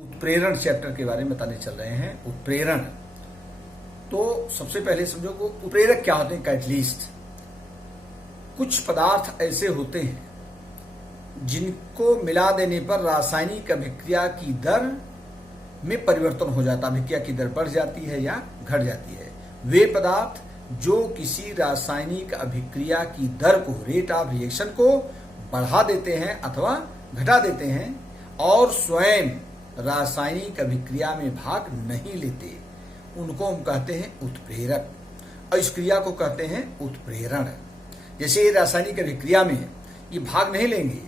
उत्प्रेरण chapter के बारे में बताने चल रहे हैं। उत्प्रेरण, तो सबसे पहले समझो को उत्प्रेरक क्या होते हैं। कैटलिस्ट, कुछ पदार्थ ऐसे होते हैं जिनको मिला देने पर रासायनिक अभिक्रिया की दर में परिवर्तन हो जाता है, अभिक्रिया की दर बढ़ जाती है या घट जाती है। वे पदार्थ जो किसी रासायनिक अभिक्रिया की दर को, रेट ऑफ रिएक्शन को बढ़ा देते हैं अथवा घटा देते हैं और स्वयं रासायनिक अभिक्रिया में भाग नहीं लेते, उनको हम कहते हैं उत्प्रेरक, और इस क्रिया को कहते हैं उत्प्रेरण। जैसे रासायनिक अभिक्रिया में ये भाग नहीं लेंगे,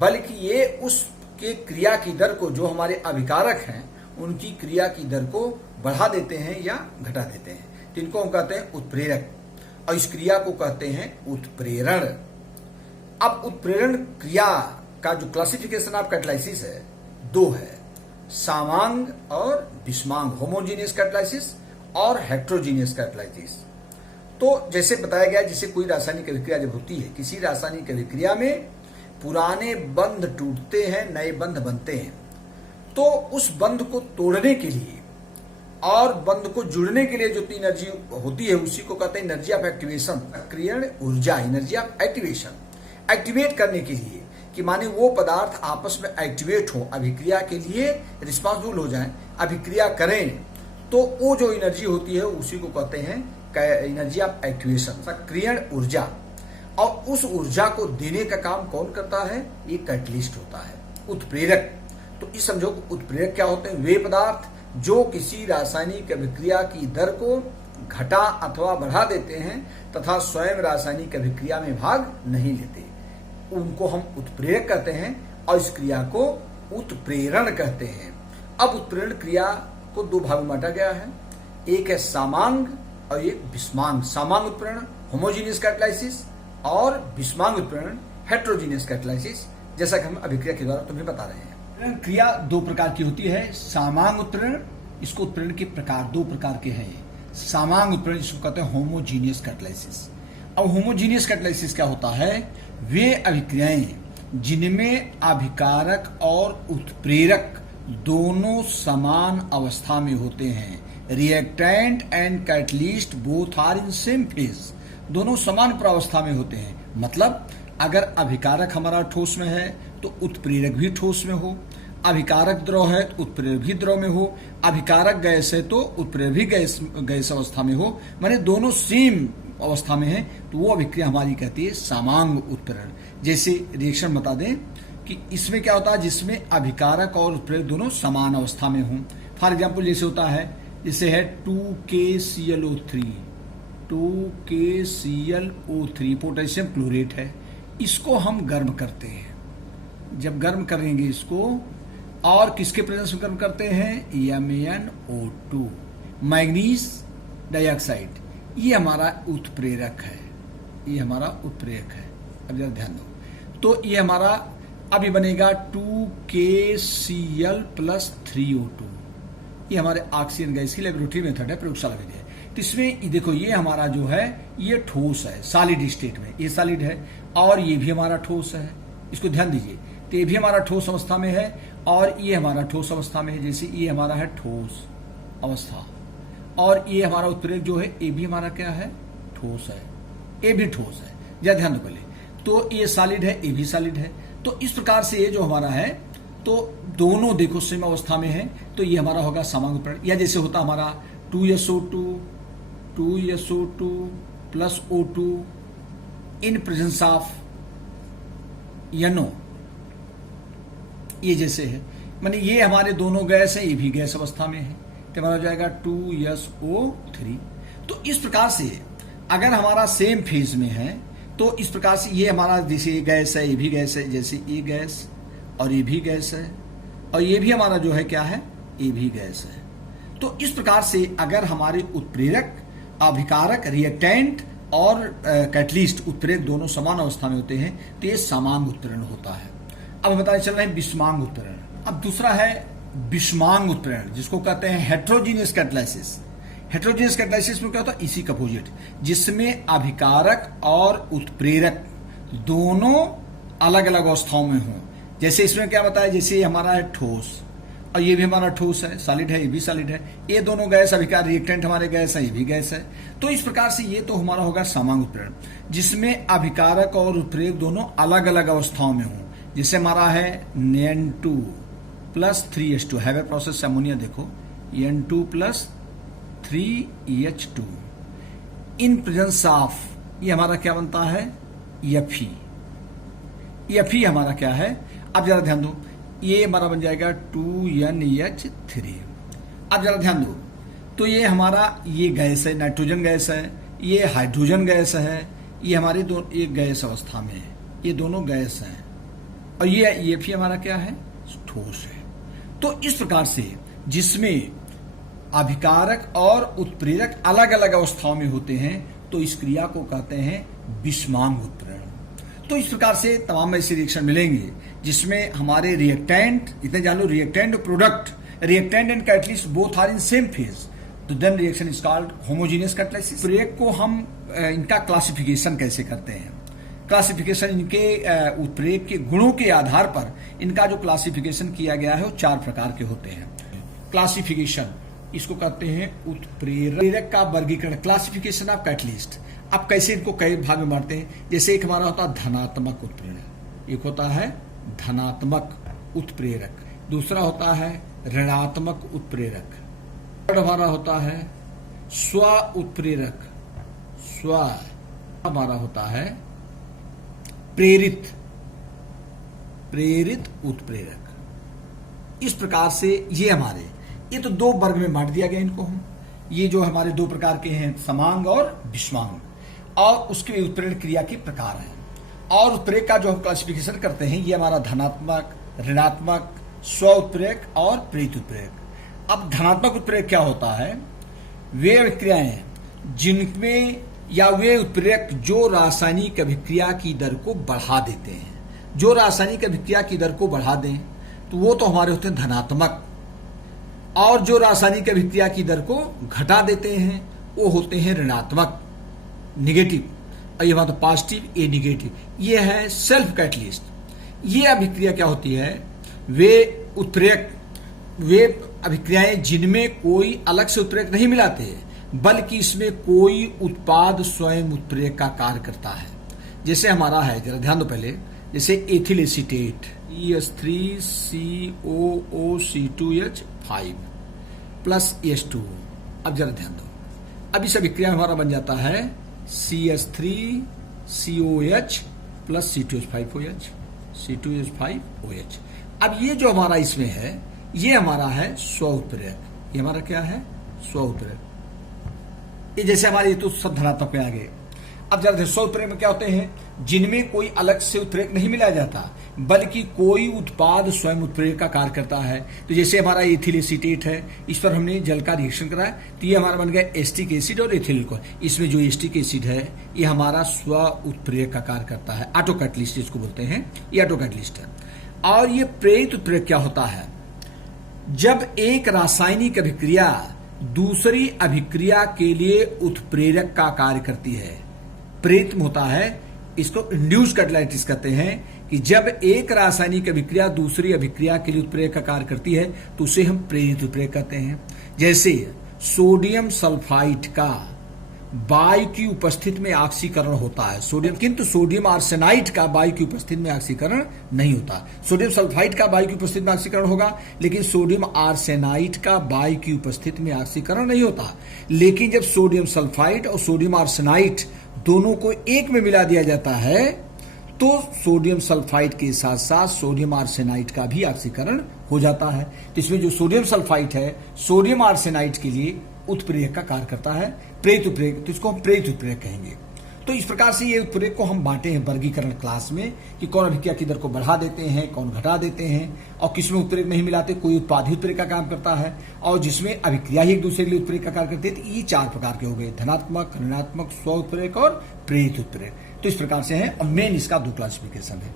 बल्कि ये उसके क्रिया की दर को, जो हमारे अभिकारक हैं उनकी क्रिया की दर को बढ़ा देते हैं या घटा देते हैं, तो इनको हम कहते हैं उत्प्रेरक, और इस क्रिया को कहते हैं उत्प्रेरण। अब उत्प्रेरण क्रिया का जो क्लासिफिकेशन ऑफ कैटालिसिस है, दो है, समांग और विषमांग, होमोजीनियस कैटालिसिस और हेट्रोजीनियस कैटालिसिस। तो जैसे बताया गया, जैसे कोई रासायनिक अभिक्रिया जब होती है, किसी रासायनिक अभिक्रिया में पुराने बंध टूटते हैं, नए बंध बनते हैं, तो उस बंध को तोड़ने के लिए और बंध को जुड़ने के लिए जो एनर्जी होती है, उसी को कहते हैं एनर्जी ऑफ एक्टिवेशन, सक्रियण ऊर्जा, एनर्जी ऑफ एक्टिवेशन। एक्टिवेट करने के लिए कि माने वो पदार्थ आपस में एक्टिवेट हो, अभिक्रिया के लिए रिस्पॉन्सिबल हो जाएं, अभिक्रिया करें, तो वो जो एनर्जी होती है उसी को कहते हैं एनर्जी ऑफ एक्टिवेशन, सक्रियण ऊर्जा। और उस ऊर्जा को देने का काम कौन करता है? ये कैटलिस्ट होता है, उत्प्रेरक। तो इस समझो उत्प्रेरक क्या होते हैं? वे पदार्थ जो किसी रासायनिक अभिक्रिया की दर को घटा अथवा बढ़ा देते हैं तथा स्वयं रासायनिक अभिक्रिया में भाग नहीं लेते, उनको हम उत्प्रेरक कहते हैं, और इस क्रिया को उत्प्रेरण कहते हैं। अब उत्प्रेरण क्रिया को दो भाग में बांटा गया है, एक है समांग और एक विषमांग। समांग उत्प्रेरण होमोजीनियस कैटालिसिस और विषमांग उत्प्रेरण हेट्रोजीनियस कैटालिसिस, जैसा कि हम अभिक्रिया के द्वारा तुम्हें बता रहे हैं। क्रिया दो प्रकार की होती है। समांग उत्प्रेरण, इसको उत्प्रेरण के प्रकार दो प्रकार के हैं। समांग उत्प्रेरण जिसको कहते हैं होमोजीनियस कैटालिसिस। अब होमोजीनियस कैटालिसिस क्या होता है? वे अभिक्रियाएं जिनमें अभिकारक और उत्प्रेरक दोनों समान अवस्था में होते हैं। Reactant and catalyst both are in same phase, दोनों समान प्रावस्था में होते हैं। मतलब अगर अभिकारक हमारा ठोस में है तो उत्प्रेरक भी ठोस में हो, अभिकारक द्रव है तो उत्प्रेरक भी द्रव में हो, अभिकारक गैस है तो उत्प्रेरक भी गैस अवस्था में हो, माने दोनों सेम अवस्था में है, तो वो अभिक्रिया हमारी कहती है समांग उत्प्रेरण। जैसे रिएक्शन बता दें कि इसमें क्या होता है, जिसमें अभिकारक और उत्प्रेरक दोनों समान अवस्था में हों। फॉर एग्जाम्पल जैसे होता है, जैसे है 2KClO3, 2KClO3 पोटेशियम क्लोरेट है, इसको हम गर्म करते हैं। जब गर्म करेंगे इसको, और किसके प्रेजेंस में गर्म करते हैं? MnO2, मैग्नीज डाइऑक्साइड, ये हमारा उत्प्रेरक है, ये हमारा उत्प्रेरक है। अब जरा ध्यान दो, तो ये हमारा अभी बनेगा 2KCl+3O2, ये हमारे ऑक्सीजन गैस की लेबोरेटरी मेथड है, प्रयोगशाला विधि है। तो इसमें देखो ये हमारा जो है ये ठोस है, सॉलिड स्टेट में, ये सॉलिड है, और ये भी हमारा ठोस है। इसको ध्यान दीजिए, तो ये भी हमारा ठोस अवस्था में है और ये हमारा ठोस अवस्था में है। जैसे ये हमारा है ठोस अवस्था, और ये हमारा उत्प्रेरक जो है ये भी हमारा क्या है? ठोस है, ये भी ठोस है। जरा ध्यान दो पहले, तो ये सॉलिड है, ये भी सॉलिड है। तो इस प्रकार से ये जो हमारा है, तो दोनों देखो सेम अवस्था में है, तो ये हमारा होगा समांग उत्प्रेरण। या जैसे होता हमारा 2SO2 plus O2 in presence of NO, ये जैसे है, माने ये हमारे दोनों गैस है, ये भी गैस अवस्था में है, तो हमारा हो जाएगा 2SO3। तो इस प्रकार से अगर हमारा सेम फेज में है, तो इस प्रकार से ये हमारा जैसे ये गैस है, ये भी गैस है, जैसे ये गैस और ये भी गैस है, और ये भी हमारा जो है क्या है? ये भी गैस है। तो इस प्रकार से अगर हमारे उत्प्रेरक, अभिकारक, रिएक्टेंट और कैटलिस्ट उत्प्रेरक दोनों समान अवस्था में होते हैं, तो ये समांग उत्प्रेरण होता है। अब बताने चल रहे हैं विषमांग उत्प्रेरण। अब दूसरा है विषमांग उत्प्रेरण, जिसको कहते हैं हेट्रोजीनियस कैटालिसिस। हेट्रोजीनियस कैटालिसिस में क्या होता है? इसी का अपोजिट, जिसमें अभिकारक और उत्प्रेरक दोनों अलग अलग अवस्थाओं में हों। जैसे इसमें क्या बताया, जैसे हमारा है ठोस, और ये भी हमारा ठोस है, सॉलिड है, ये भी सॉलिड है। ये दोनों गैस अभिकार रिएक्टेंट हमारे गैस है, ये भी गैस है। तो इस प्रकार से ये तो हमारा होगा समांग उत्प्रेरण, जिसमें अभिकारक और उत्प्रेरक दोनों अलग अलग अवस्थाओं में हों। जैसे हमारा है N2 plus 3H2 have a process ammonia, देखो N2 plus 3H2 in presence of, ये हमारा क्या बनता है Fe। Fe हमारा क्या है, अब जरा ध्यान दो, ये हमारा बन जाएगा 2NH3। अब जरा ध्यान दो, तो ये हमारा ये गैस है, नाइट्रोजन गैस है, ये हाइड्रोजन गैस है, ये हमारे दो एक गैस अवस्था में है, ये दोनों गैस हैं, और ये भी हमारा क्या है, ठोस है। तो इस प्रकार से जिसमें अभिकारक और उत्प्रेरक अलग अलग अवस्थाओं में होते हैं, तो इस क्रिया को कहते हैं विषमांग उत्प्रेरण। तो इस प्रकार से तमाम ऐसे रिएक्शन मिलेंगे जिसमें हमारे रिएक्टेंट, इतने जान लो, reactant product, reactant and catalyst both are in same phase, तो then reaction is called homogeneous catalysis. उत्प्रेरक को हम इनका क्लासिफिकेशन कैसे करते हैं, क्लासिफिकेशन इनके उत्प्रेरक के गुणों के आधार पर इनका जो क्लासिफिकेशन किया गया है वो 4 प्रकार के होते हैं। क्लासिफिकेशन इसको कहते हैं उत्प्रेरक का वर्गीकरण, क्लासिफिकेशन ऑफ कैटलिस्ट। अब कैसे इनको कई भाग में बांटते हैं, जैसे एक हमारा होता है धनात्मक उत्प्रेरक, एक होता है धनात्मक उत्प्रेरक, दूसरा होता है ऋणात्मक उत्प्रेरक, थर्ड हमारा होता है स्व उत्प्रेरक, स्व हमारा होता है प्रेरित उत्प्रेरक। इस प्रकार से ये तो 2 वर्ग में बांट दिया गया इनको हम। ये जो हमारे 2 प्रकार के हैं, समांग और विषमांग, और उसके उत्प्रेरण क्रिया के प्रकार हैं। और उत्प्रेरक का जो हम क्लासिफिकेशन करते हैं, ये हमारा धनात्मक, ऋणात्मक, स्व उत्प्रेरक और प्रेरित उत्प्रेरक। अब धनात्मक उत्प्रेरक क्या होता है, वे अभिक्रियाएं जिनमें या वे उत्प्रेरक जो रासायनिक अभिक्रिया की दर को बढ़ा देते हैं, जो रासायनिक अभिक्रिया की दर को बढ़ा दें, तो वो तो हमारे होते हैं धनात्मक, और जो रासायनिक अभिक्रिया की दर को घटा देते हैं वो होते हैं ऋणात्मक, निगेटिव। और ये बात पॉजिटिव, ये निगेटिव। ये है सेल्फ कैटलिस्ट। ये अभिक्रिया क्या होती है, वे उत्प्रेरक, वे अभिक्रियाएं जिनमें कोई अलग से उत्प्रेरक नहीं मिलाते हैं, बल्कि इसमें कोई उत्पाद स्वयं उत्प्रेरक का कार्य करता है। जैसे हमारा है, जरा ध्यान दो पहले, जैसे ethyl acetate ES3COO2H5 plus ES2। अब जरा ध्यान दो, अब इस अभिक्रिया में हमारा बन जाता है CH3COH प्लस C2H5OH, C2H5OH। अब ये जो हमारा इसमें है, ये हमारा है स्व उत्प्रेरक। ये हमारा क्या है, स्व उत्प्रेरक। ये जैसे हमारे ये तो सब धनात्मक में आ गए। अब जरा स्व उत्प्रेरक में क्या होते हैं, जिनमें कोई अलग से उत्प्रेरक नहीं मिलाया जाता, बल्कि कोई उत्पाद स्वयं उत्प्रेरक का कार्य करता है। तो जैसे हमारा एथिल एसीटेट है, इस पर हमने जल का रिएक्शन कराया, तो ये हमारा बन गया एस्टिक एसिड और एथिल अल्कोहल। इसमें जो एस्टिक एसिड है, ये हमारा स्व उत्प्रेरक का कार्य करता है, ऑटो कैटलिस्ट जिसको बोलते हैं, ये ऑटो कैटलिस्ट है। और ये प्रेरित उत्प्रेरक क्या होता है, जब एक रासायनिक अभिक्रिया दूसरी अभिक्रिया के लिए उत्प्रेरक का कार्य करती है, प्रेरित होता है, इसको इंड्यूस कैटालाइसिस कहते हैं, कि जब एक रासायनिक अभिक्रिया दूसरी अभिक्रिया के लिए उत्प्रेरक का कार्य करती है, तो उसे हम प्रेरित उत्प्रेरक कहते हैं। जैसे सोडियम सल्फाइड का वायु की उपस्थिति में ऑक्सीकरण होता है, सोडियम, किंतु सोडियम आर्सेनाइड का वायु की उपस्थिति में ऑक्सीकरण नहीं होता। सोडियम सल्फाइड का वायु की उपस्थिति में ऑक्सीकरण होगा, लेकिन सोडियम आर्सेनाइड का वायु की उपस्थिति में ऑक्सीकरण नहीं होता। लेकिन जब सोडियम सल्फाइड और सोडियम आर्सेनाइड दोनों को एक में मिला दिया जाता है, तो सोडियम सल्फाइड के साथ साथ सोडियम आर्सेनाइड का भी ऑक्सीकरण हो जाता है। तो इसमें जो सोडियम सल्फाइड है, सोडियम आर्सेनाइड के लिए उत्प्रेरक का कार्य करता है, प्रेरित उत्प्रेरक, तो इसको हम प्रेरित उत्प्रेरक कहेंगे। तो इस प्रकार से ये उत्प्रेरक को हम बांटे हैं वर्गीकरण क्लास में, कि कौन अभिक्रिया की दर को बढ़ा देते हैं, कौन घटा देते हैं, और किसमें उत्प्रेरक नहीं मिलाते, कोई उत्पाद उत्प्रेरक का काम करता है, और जिसमें अभिक्रिया ही एक दूसरे के लिए उत्प्रेरक का कार्य करती है। तो ये 4 प्रकार के हो गए, धनात्मक, ऋणात्मक, स्व उत्प्रेरक और प्रेरित उत्प्रेरक। तो इस प्रकार से है, और मेन इसका 2 क्लासिफिकेशन है।